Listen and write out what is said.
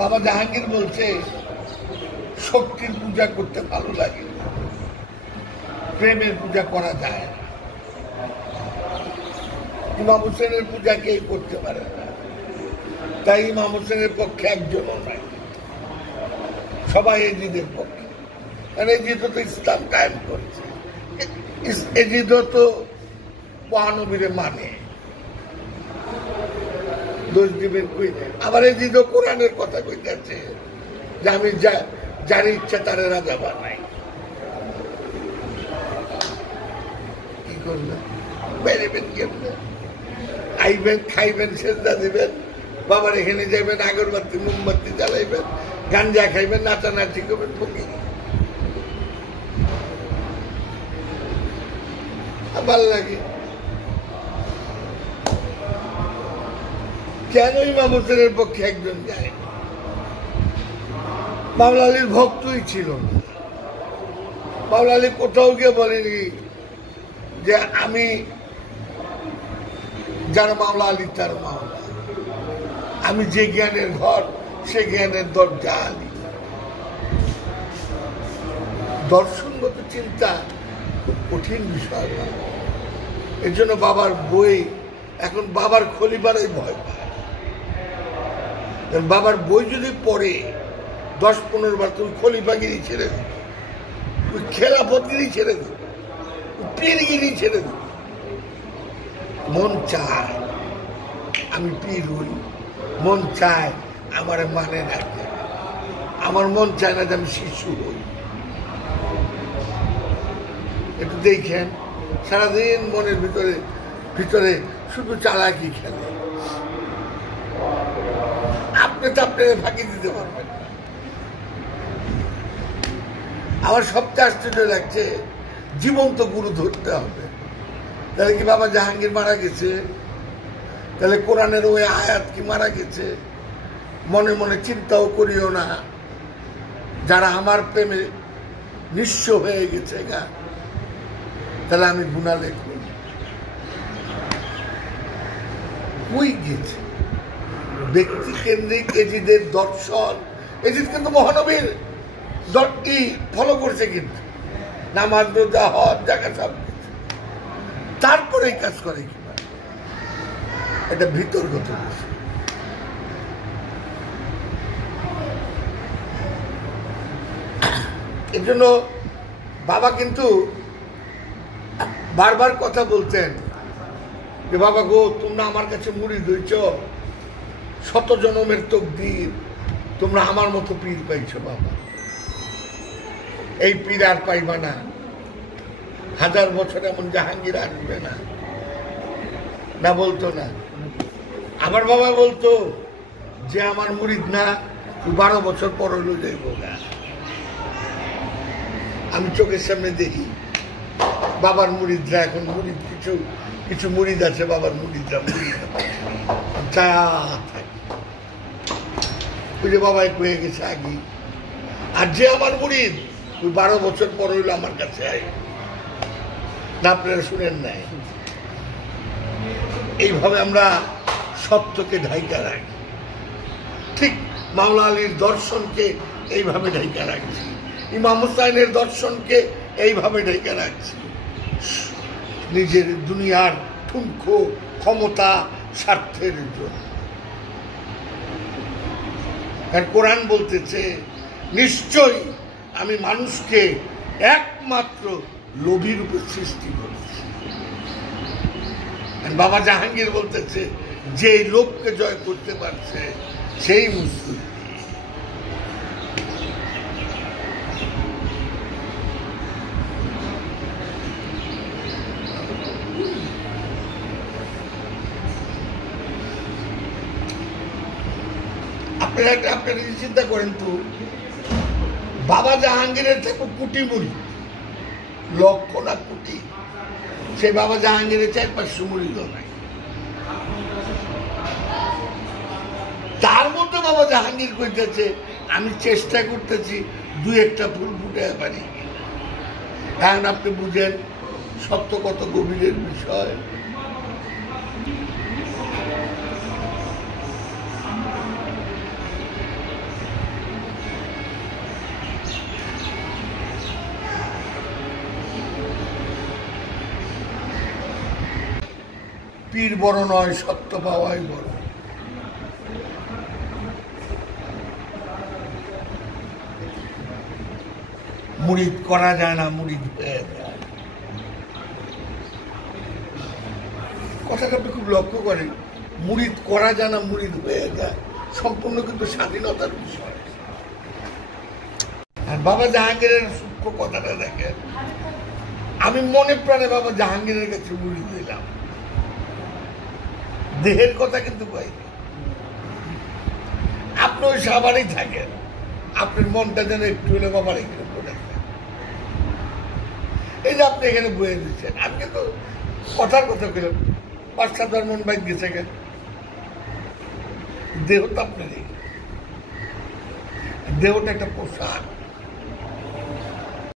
বাবা জাহাঙ্গীর বলছে শক্তির পূজা করতে ভালো লাগে, প্রেমের পূজা করা যায় না। ইমাম হোসেনের পূজা কেউ করতে পারে না, তাই ইমাম হোসেনের পক্ষে একজনও নাই, সবাই এজিদের পক্ষে। কারণ এজিদ তো ইসলাম কায়েম করেছে, এজিদ তো মহানবীরে মানে, দোষ দিবেন কই? আবার এজিদ কোরআনের কথা কইতেছে যে আমি যার ইচ্ছা তারে রাজা বানাই। কি করবেন? বেরোবেন কেমনে? আইবেন, খাইবেন, সেজদা দিবেন, বাবার এখানে যাবেন, আগরবাতি মোমবাতি জ্বালাইবেন, গাঞ্জা খাইবেন, নাচানাচি করবেন, ফকির। ভাল লাগে কেন? ইমাম হোসেনের পক্ষে একজন যায়। মাওলা আলীর ভক্তই ছিল না। মাওলা আলী কোথাও গিয়ে বলেনি যে আমি যার মাওলা আলী তার মাওলা, আমি যে জ্ঞানের ঘর সে জ্ঞানের দরজা আলী। দর্শনগত চিন্তা খুব কঠিন বিষয়। এর জন্য বাবার বই এখন বাবার খলিফারই ভয় পায়। বাবার বই যদি পড়ে 10-15 বার, তুমি খলিফাগিরি ছেড়ে দেবে, তুই খেলাফতগিরি ছেড়ে দেবে, পীরগিরি ছেড়ে দেবে। মন চায় আমি পীর হই, মন চায় আমার মানে রাখতে, আমার মন চায় না যে আমি শিশু হই। একটু দেখেন, সারাদিন মনের ভিতরে ভিতরে শুধু চালাকি খেলে, আপনি তো আপনাকে ফাঁকি দিতে পারবেন না। আমার সবচেয়ে আশ্চর্য লাগছে, জীবন্ত গুরু ধরতে হবে। তাহলে কি বাবা জাহাঙ্গীর মারা গেছে? তাহলে কোরআনের ওই আয়াত কি মারা গেছে? মনে মনে চিন্তাও করিও না যারা আমার প্রেমে নিঃস্ব হয়ে গেছে গা, তাহলে আমি গুনাহ লিখব। কই গেছে ব্যক্তি কেন্দ্রিক এজিদের দর্শন? এজিদ কিন্তু মহানবীর দরটি ফলো করছে, কিন্তু নামাজ, রোজা, হজ, জাকাত সব কিছু, তারপরে এই কাজ করে কিনা এটা ভিতরগত বিষয়। এর জন্য বাবা কিন্তু বারবার কথা বলতেন যে বাবা গো, তোমরা আমার কাছে মুরিদ হইছ, 100 জনমের তকদীর, তোমরা আমার মতো পীর পাইছ বাবা, এই পীর আর পাইবা না, 1000 বছর এমন জাহাঙ্গীর আসবে না। না বলতো না? আমার বাবা বলতো যে আমার মুরিদ না, 12 বছর পর হইল যাইব না। আমি চোখের সামনে দেখি বাবার মুরিদরা, এখন মুরিদ কিছু কিছু মুরিদ আছে, বাবার মুরিদরা ওই যে বাবাই কয়ে গেছে আগে। আর যে আমার মুরিদ, ওই 12 বছর পর হইল আমার কাছে আই না। আপনারা শুনেন নাই? এইভাবে আমরা সত্যকে ঢাইকা রাখি। ঠিক মাওলা আলীর দর্শনকে এইভাবে ঢাইকা রাখছি, ইমাম হুসাইনের দর্শনকে এইভাবে ঢাইকা রাখছি, নিজের দুনিয়ার ঠুনকো ক্ষমতা স্বার্থের জন্য। কোরআন বলতেছে নিশ্চয়ই আমি মানুষকে একমাত্র লোভী রূপে সৃষ্টি করেছি। বাবা জাহাঙ্গীর বলতেছে যে লোভকে জয় করতে পারছে সেই মুসলিম। আপনারা চিন্তা করেন তো, বাবা জাহাঙ্গীরের থেকে কোটি মুরিদ, লক্ষ না কোটি, সেই বাবা জাহাঙ্গীরের 400-500 মুরিদ নাই। তার মধ্যে বাবা জাহাঙ্গীর কইতেছে আমি চেষ্টা করতেছি 2-1টা ফুল ফুটে পারি। এখন আপনি বুঝেন সত্য কত গভীরের বিষয়। পীর বড় নয়, সত্য পাওয়াই বড়। মুরিদ করা যায় না, মুরিদ হয়ে যায়। কথাটা আপনি খুব লক্ষ্য করেন, মুরিদ করা যায় না, মুরিদ হয়ে যায়, সম্পূর্ণ কিন্তু স্বাধীনতার বিষয়। আর বাবা জাহাঙ্গীরের সূক্ষ্ম কথাটা দেখেন, আমি মনে প্রাণে বাবা জাহাঙ্গীরের কাছে মুরিদ দিলাম, দেহের কথা কিন্তু পাইনি। আপনি ওই সাবারই থাকেন, আপনার মনটা যেন একটু হলে বাবার এখানে পড়ে থাকে। এই যে আপনি এখানে বয়ে দিচ্ছেন, আমি কিন্তু কথার কথা বললাম, ৫-৭ মন বাইক গেছে কেন, দেহ তো আপনার, দেহটা একটা পোশাক।